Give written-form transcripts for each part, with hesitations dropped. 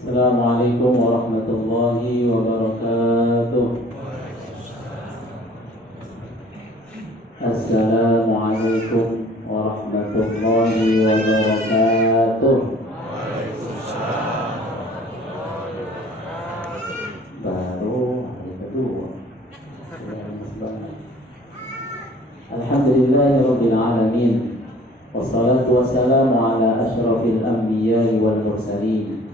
Assalamualaikum warahmatullahi wabarakatuh. Assalamualaikum warahmatullahi wabarakatuh. Baru hari kedua. Alhamdulillahirabbil alamin. Wassalatu wassalamu ala asyrafil anbiya'i wal mursalin.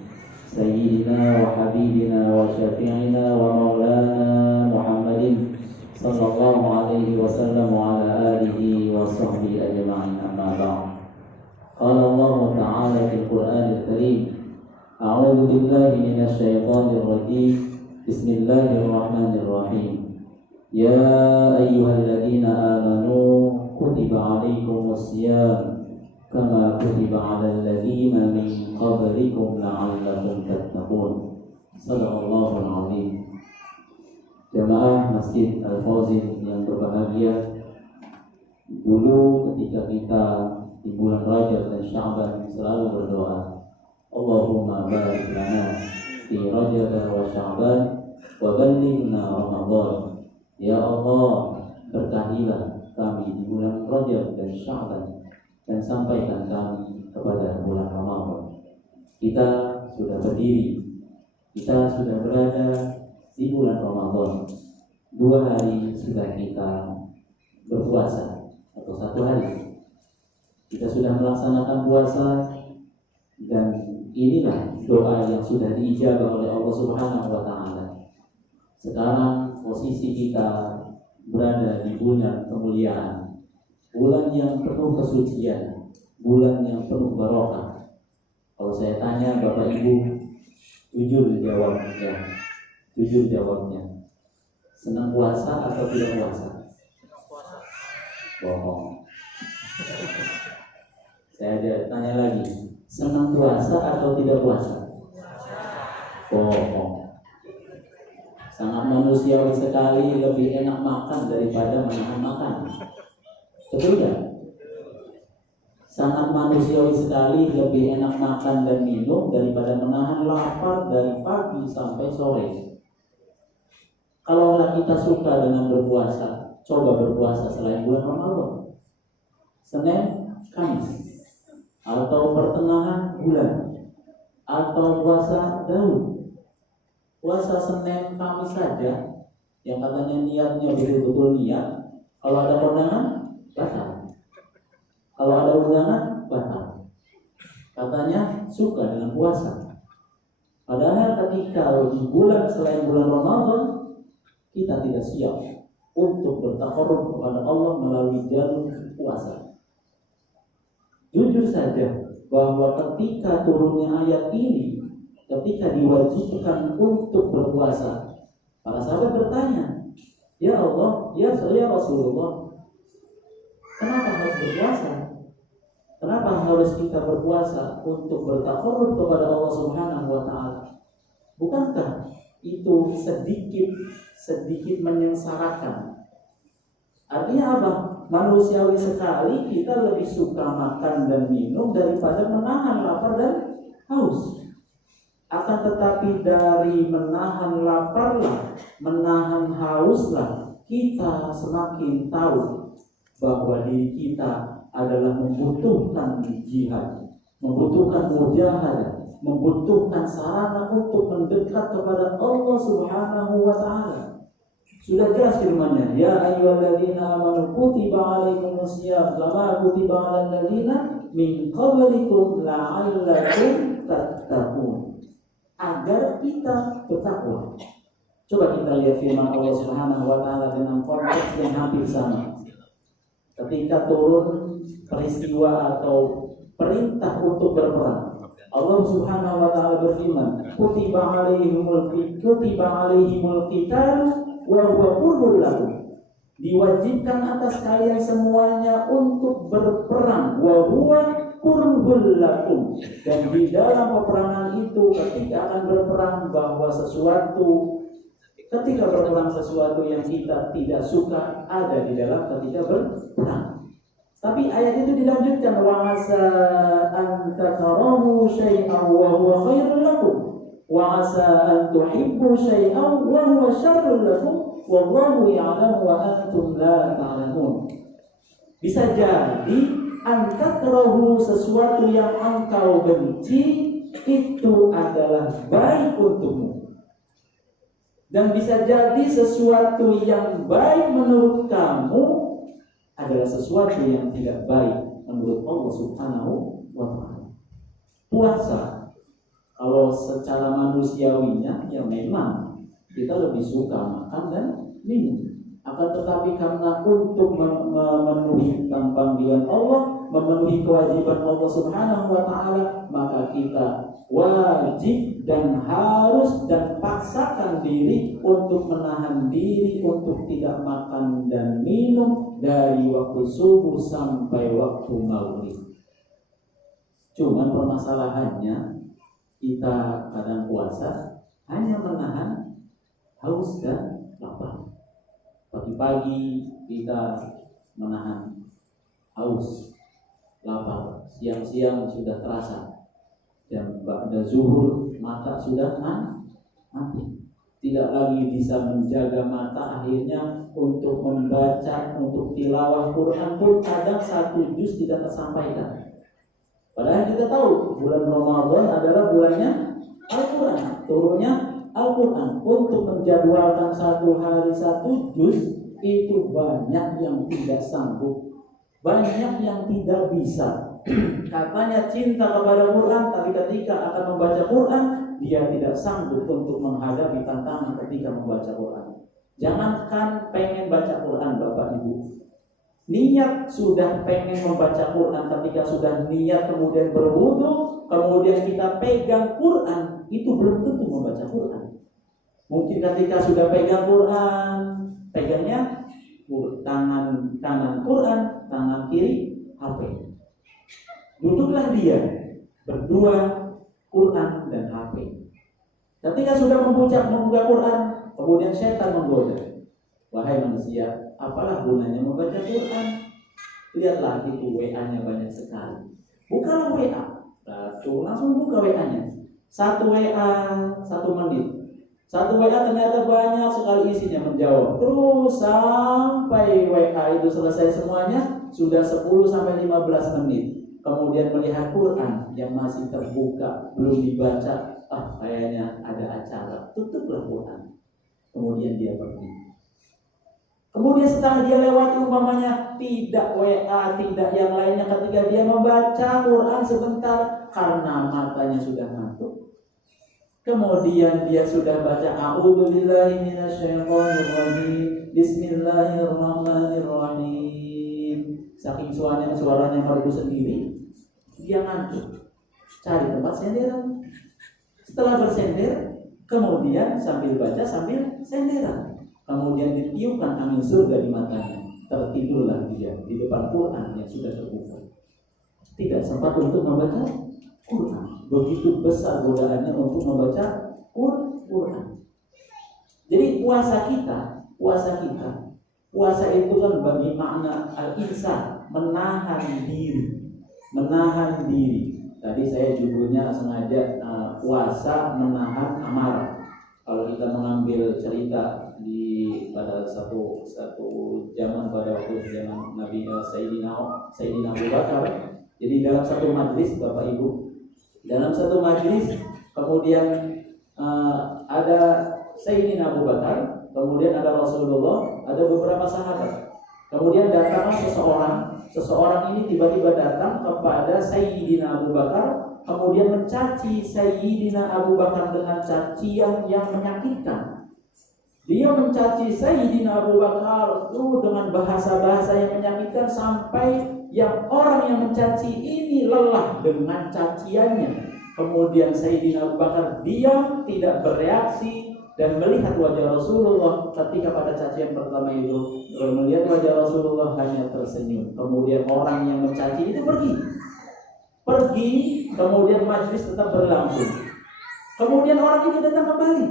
Sayyidina wa habibina wa syafi'ina wa maulana Muhammadin sallallahu alaihi wasallam wa ala alihi wa sahbihi ajma'in, amma ba'd. Qala Allah ta'ala fil Qur'anil Karim, a'udzu billahi minasy syaithanir rajim. Bismillahirrahmanirrahim. Ya ayyuhalladzina amanu kutiba 'alaikumus syiyam kama kutiba 'alal ladzina min qablikum la'allakum tattaqun. Shadaqallahul 'azim. Jamaah Masjid Al-Fauzin yang berbahagia, dulu ketika kita di bulan Rajab dan Sya'ban selalu berdoa, Allahumma barik lana fi Rajab wa Sya'ban wa ballighna Ramadan. Ya Allah, berkahilah kami di bulan Rajab dan Sya'ban dan sampaikan kami kepada bulan Ramadan. Kita sudah berdiri, kita sudah berada di bulan Ramadan. 2 hari sudah kita berpuasa, atau 1 hari kita sudah melaksanakan puasa, dan inilah doa yang sudah diijabah oleh Allah Subhanahu wa Ta'ala. Sekarang posisi kita berada di bulan kemuliaan, bulan yang penuh kesucian, bulan yang penuh barokah. Kalau saya tanya Bapak Ibu, jujur jawabnya. Jujur jawabnya. Senang puasa atau tidak puasa? Bohong. Saya tanya lagi, senang puasa atau tidak puasa? Bohong. Sangat manusiawi sekali, lebih enak makan daripada menahan makan. Betul tidak? Sangat manusiawi sekali, lebih enak makan dan minum daripada menahan lapar dari pagi sampai sore. Kalau kita suka dengan berpuasa, coba berpuasa selain bulan Ramadan, Senin, Kamis, atau pertengahan bulan, atau puasa Daud. Puasa Senin, Kamis saja, yang katanya niatnya betul-betul niat. Kalau ada kondangan, batal. Kalau ada undangan, batal. Katanya suka dengan puasa. Padahal ketika di bulan selain bulan Ramadan, kita tidak siap untuk bertaqarrub kepada Allah melalui jalur puasa. Jujur saja bahwa ketika turunnya ayat ini, ketika diwajibkan untuk berpuasa, para sahabat bertanya, ya Allah, ya Rasulullah, kenapa harus berpuasa? Kenapa harus kita berpuasa untuk bertaqarrub kepada Allah Subhanahu wa Ta'ala? Bukankah itu sedikit menyengsarakan? Artinya apa? Manusiawi sekali kita lebih suka makan dan minum daripada menahan lapar dan haus. Akan tetapi dari menahan laparlah, menahan hauslah, kita semakin tahu bahwa diri kita adalah membutuhkan jihad, membutuhkan mujahadah, membutuhkan sarana untuk mendekat kepada Allah Subhanahu wa Ta'ala. Sudah jelas firman-Nya, ya ayyuhalladzina amanu kutiba 'alaikumus syiyam kama kutiba 'alal ladzina min qablikum la'allakum tattaqun. Agar kita bertakwa. Coba kita lihat firman Allah Subhanahu wa Ta'ala dengan konteks yang hampir sama. Ketika turun peristiwa atau perintah untuk berperang, Allah Subhanahu wa Ta'ala berfirman, kutiba alaihimul qital wa huwa kurhul lakum. Diwajibkan atas kalian semuanya untuk berperang, wa huwa kurhul lakum. Dan di dalam peperangan itu, ketika akan berperang, bahwa ketika berperang sesuatu yang kita tidak suka ada di dalam ketika berperang. Tapi ayat itu dilanjutkan, wa asa an takrahu syai'an wa huwa khairul lakum wa asa an tuhibbu syai'an wa huwa syarrul lakum wallahu ya'lamu wa antum la ta'lamun. Bisa jadi an takrahu sesuatu yang engkau benci itu adalah baik untukmu. Dan bisa jadi sesuatu yang baik menurut kamu adalah sesuatu yang tidak baik menurut Allah Subhanahu wa ta'ala. Puasa, kalau secara manusiawinya ya memang kita lebih suka makan dan minum. Akan tetapi karena untuk memenuhi panggilan Allah, memenuhi kewajiban Allah Subhanahu wa ta'ala, maka kita wajib dan harus dan paksakan diri untuk menahan diri untuk tidak makan dan minum dari waktu subuh sampai waktu maghrib. Cuman permasalahannya kita kadang puasa hanya menahan haus dan lapar. Pagi-pagi kita menahan haus, lapar. Siang-siang sudah terasa. Dan pada zuhur mata sudah mati. Tidak lagi bisa menjaga mata, akhirnya untuk membaca, untuk tilawah Quran pun kadang satu juz tidak tersampaikan. Padahal kita tahu bulan Ramadan adalah bulannya Al-Quran, turunnya Al-Quran. Untuk menjadwalkan satu hari satu juz itu banyak yang tidak sanggup, banyak yang tidak bisa. Katanya cinta kepada Quran, tapi ketika akan membaca Quran dia tidak sanggup untuk menghadapi tantangan ketika membaca Quran. Jangankan pengen baca Quran Bapak Ibu, niat sudah pengen membaca Quran, ketika sudah niat kemudian berwudu, kemudian kita pegang Quran, itu belum tentu membaca Quran. Mungkin ketika sudah pegang Quran, pegangnya tangan kanan Quran, tangan kiri HP. Duduklah dia berdua Quran dan HP. Ketika sudah membuka Quran, kemudian setan menggoda. Wahai manusia, apalah gunanya membaca Quran? Lihatlah itu WA-nya banyak sekali. Bukalah WA, langsung buka WA-nya. Satu WA 1 menit. Satu WA ternyata banyak sekali isinya menjawab. Terus sampai WA itu selesai semuanya sudah 10-15 menit. Kemudian melihat Quran yang masih terbuka, belum dibaca, kayaknya ada acara, tutuplah Quran. Kemudian dia pergi. Kemudian setelah dia lewat umpamanya tidak WA, tidak yang lainnya, ketika dia membaca Quran sebentar karena matanya sudah ngantuk. Kemudian dia sudah baca A'udzubillahi minasyaitonirrajim, Bismillahirrahmanirrahim. Saking suaranya merdu sendiri, dia ngantuk. Cari tempat senderan. Setelah bersender, kemudian sambil baca sambil senderan. Kemudian ditiupkan angin surga di matanya. Tertidurlah dia di depan Quran yang sudah terbuka. Tidak sempat untuk membaca Quran. Begitu besar godaannya untuk membaca Quran. Jadi puasa itu kan bagi makna al-insan, menahan diri. Tadi saya judulnya sengaja puasa menahan amarah. Kalau kita mengambil cerita pada satu zaman, pada waktu zaman Nabi Sayyidina Abu Bakar. Jadi dalam satu majlis, Bapak Ibu, kemudian ada Sayyidina Abu Bakar, kemudian ada Rasulullah, ada beberapa sahabat. Kemudian datanglah seseorang ini tiba-tiba datang kepada Sayyidina Abu Bakar, kemudian mencaci Sayyidina Abu Bakar dengan cacian yang menyakitkan. Dia mencaci Sayyidina Abu Bakar itu dengan bahasa-bahasa yang menyakitkan sampai yang orang yang mencaci ini lelah dengan caciannya. Kemudian Sayyidina Abu Bakar diam, tidak bereaksi, dan melihat wajah Rasulullah ketika pada cacian pertama itu. Melihat wajah Rasulullah hanya tersenyum. Kemudian orang yang mencaci itu pergi, kemudian majlis tetap berlangsung. Kemudian orang ini datang kembali.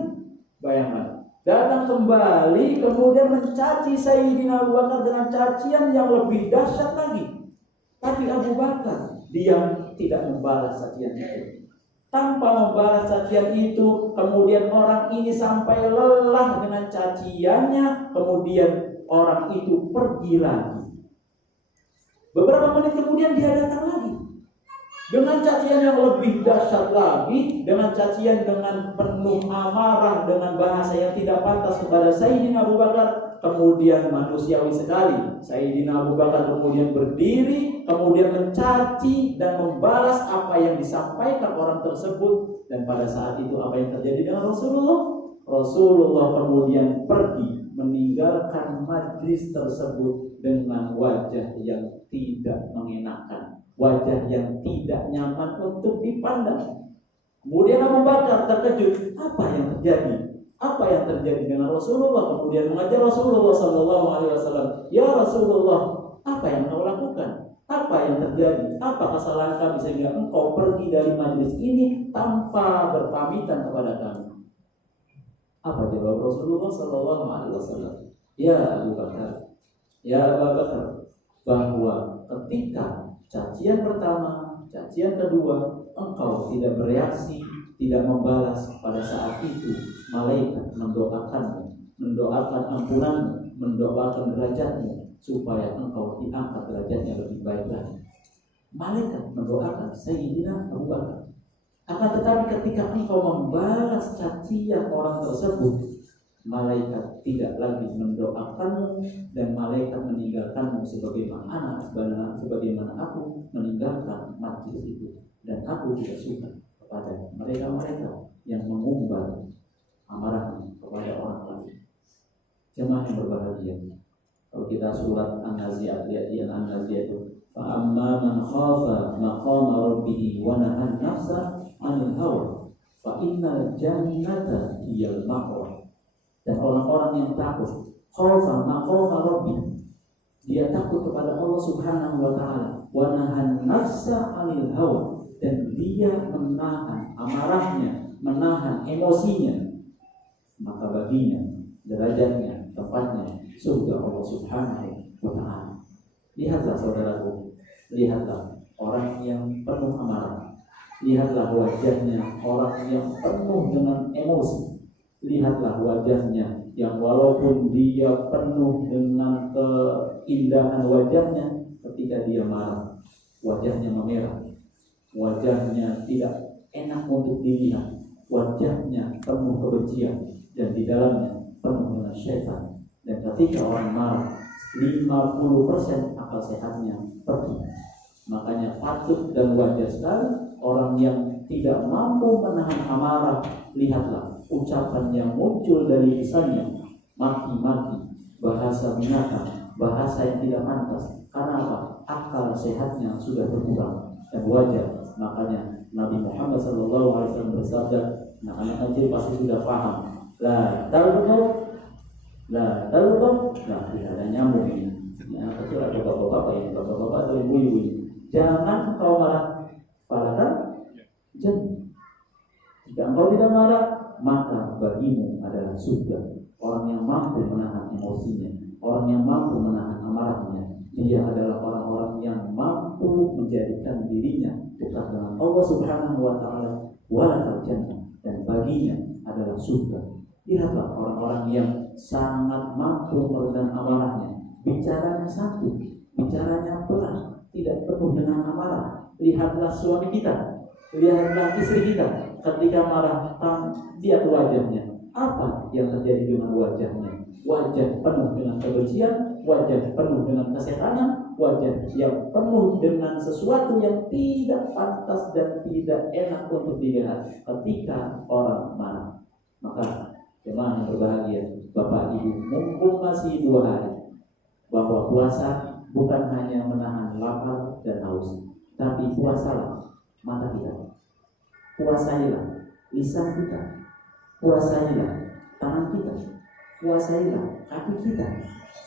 Bayangkan, datang kembali, kemudian mencaci Sayyidina Abu Bakar dengan cacian yang lebih dahsyat lagi. lagi Abu Bakar, dia tidak membalas cacian itu. Tanpa membalas cacian itu, kemudian orang ini sampai lelah dengan caciannya, kemudian orang itu pergi lagi. Beberapa menit kemudian dia datang lagi dengan cacian yang lebih dahsyat lagi, dengan cacian dengan penuh amarah, dengan bahasa yang tidak pantas kepada Sayyidina Abu Bakar. Kemudian manusiawi sekali, Sayyidina Abu Bakar kemudian berdiri, kemudian mencaci dan membalas apa yang disampaikan orang tersebut. Dan pada saat itu apa yang terjadi dengan Rasulullah? Rasulullah kemudian pergi meninggalkan majlis tersebut dengan wajah yang tidak mengenakan, wajah yang tidak nyaman untuk dipandang. Kemudian Abu Bakar terkejut, apa yang terjadi? Apa yang terjadi dengan Rasulullah? Kemudian mengajar Rasulullah SAW, ya Rasulullah, apa yang kau lakukan? Apa yang terjadi? Apa kesalahan kami sehingga engkau pergi dari majlis ini tanpa berpamitan kepada kami? Apa jawab Rasulullah SAW? Ya Abu Bakar, ya Abu Bakar, bahwa ketika cacian pertama, cacian kedua, engkau tidak bereaksi, tidak membalas, pada saat itu malaikat mendoakanmu, mendoakan ampunanmu, mendoakan derajatmu supaya engkau diangkat derajatnya lebih baik lagi. Malaikat mendoakan Sayyidina Abu Bakar. Akan tetapi ketika engkau membalas cacian orang tersebut, malaikat tidak lagi mendoakanmu dan malaikat meninggalkanmu sebagaimana aku meninggalkan majlis itu. Dan aku tidak suka kepada mereka-mereka yang mengumbar amarahnya kepada orang lain. Jemaah yang berbahagia, kalau kita surat An-Nazi'at, lihat di An-Nazi'at itu, fa'amma man khafa maqama rabbih wa nahan nafsa 'anil hawa fa innal jannata hiyal ma'wa. Dan orang-orang yang takut khafa maqama rabbih, dia takut kepada Allah Subhanahu wa taala, wa nahan nafsa 'anil hawa, dan dia menahan amarahnya, menahan emosinya, maka baginya derajatnya, tempatnya surga Allah Subhanahu wa ta'ala. Lihatlah saudaraku, lihatlah orang yang penuh amarah, lihatlah wajahnya orang yang penuh dengan emosi, lihatlah wajahnya yang walaupun dia penuh dengan keindahan wajahnya, ketika dia marah wajahnya memerah, wajahnya tidak enak untuk dilihat, wajahnya penuh kebencian dan di dalamnya penuh dengan syaitan. Dan ketika orang marah, 50% akal sehatnya pergi. Makanya patut dan wajar sekali orang yang tidak mampu menahan amarah. Lihatlah ucapan yang muncul dari lisannya, maki-maki, bahasa binatang, bahasa yang tidak pantas. Karena apa? Akal sehatnya sudah berkurang. Dan wajar, makanya Nabi Muhammad SAW bersabda, nah anak kecil pasti sudah paham, la talqur, la tidak ada nyambung ini. Anak kecil ada bapak-bapak ini, bapak-bapak atau ibu-ibu ini. Jangan kau marah, falakan jangan. Jika engkau tidak marah, maka bagimu adalah surga. Orang yang mampu menahan emosinya, orang yang mampu menahan amarahnya, dia adalah orang-orang yang mampu menjadikan dirinya dekat dengan Allah Subhanahu wa ta'ala, walakal jannah, dan baginya adalah surga. Lihatlah orang-orang yang sangat mampu meredam amarahnya, bicaranya satu, bicaranya pelan, tidak penuh dengan amarah. Lihatlah suami kita, lihatlah istri kita, ketika marah, lihat wajahnya. Apa yang terjadi dengan wajahnya? Wajah penuh dengan kebencian, wajah penuh dengan kesetanan, wajah yang penuh dengan sesuatu yang tidak pantas dan tidak enak untuk dilihat ketika orang marah. Maka jemaah yang berbahagia, Bapak Ibu, mumpung masih 2 hari, bahwa puasa bukan hanya menahan lapar dan haus, tapi puasalah mata kita, puasailah lisan kita, puasailah tangan kita, puasailah kaki kita,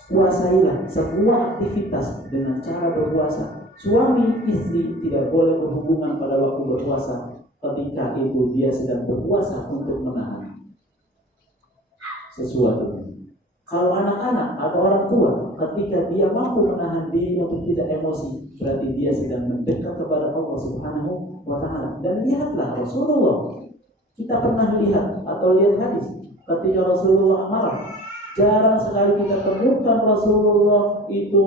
puasailah semua aktivitas dengan cara berpuasa. Suami istri tidak boleh berhubungan pada waktu berpuasa ketika itu dia sedang berpuasa untuk menahan sesuatu. Kalau anak-anak atau orang tua, ketika dia mampu menahan diri untuk tidak emosi, berarti dia sedang mendekat kepada Allah Subhanahu wa Ta'ala. Dan lihatlah Rasulullah, kita pernah lihat atau lihat hadis ketika Rasulullah marah. Jarang sekali kita temukan Rasulullah itu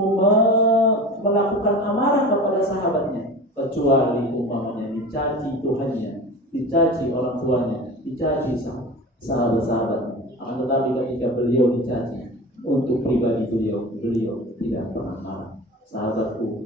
melakukan amarah kepada sahabatnya, kecuali umpamanya dicaci Tuhannya, dicaci orang tuanya, dicaci sahabat-sahabatnya. Akan tetapi ketika beliau dicaci untuk pribadi beliau tidak pernah marah. Sahabatku,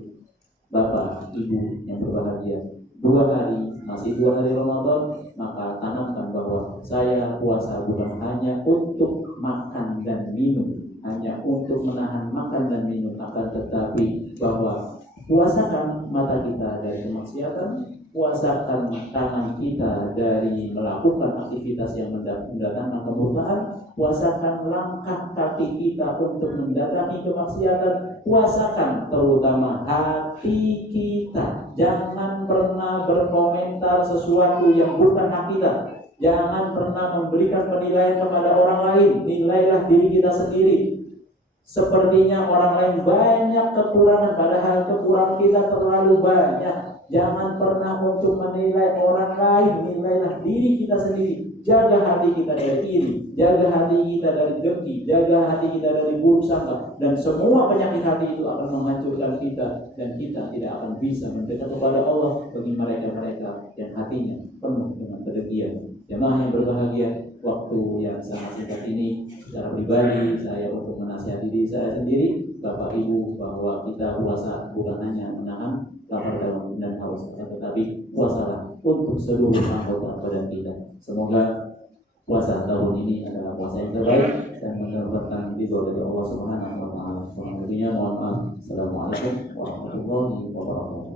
bapak, ibu yang berbahagia, 2 hari, masih 2 hari Ramadan, maka tanamkan bahwa saya puasa bukan hanya untuk makan dan minum, hanya untuk menahan makan dan minum, akan tetapi bahwa puasakan mata kita dari kemaksiatan, puasakan tangan kita dari melakukan aktivitas yang mendatangkan kemurkaan, puasakan langkah kaki kita untuk mendatangi kemaksiatan, puasakan terutama hati kita. Jangan pernah berkomentar sesuatu yang bukan hak kita. Jangan pernah memberikan penilaian kepada orang lain. Nilailah diri kita sendiri. Sepertinya orang lain banyak kekurangan, padahal kekurangan kita terlalu banyak. Jangan pernah untuk menilai orang lain, nilailah diri kita sendiri. Jaga hati kita dari iri, jaga hati kita dari dengki, jaga hati kita dari buruk sangka, dan semua penyakit hati itu akan menghancurkan kita, dan kita tidak akan bisa mendekat kepada Allah bagi mereka-mereka yang hatinya penuh dengan kedengkian. Jemaah yang berbahagia, waktu yang sangat singkat ini secara pribadi saya untuk menasihati diri saya sendiri, Bapak Ibu, bahwa kita puasa bukan hanya menahan lapar dan haus, tetapi puasalah untuk seluruh anggota badan kita. Semoga puasa tahun ini adalah puasa yang terbaik dan mendapatkan ridho dari Allah Subhanahu wa Ta'ala. Mohon maaf. Assalamualaikum warahmatullahi wabarakatuh.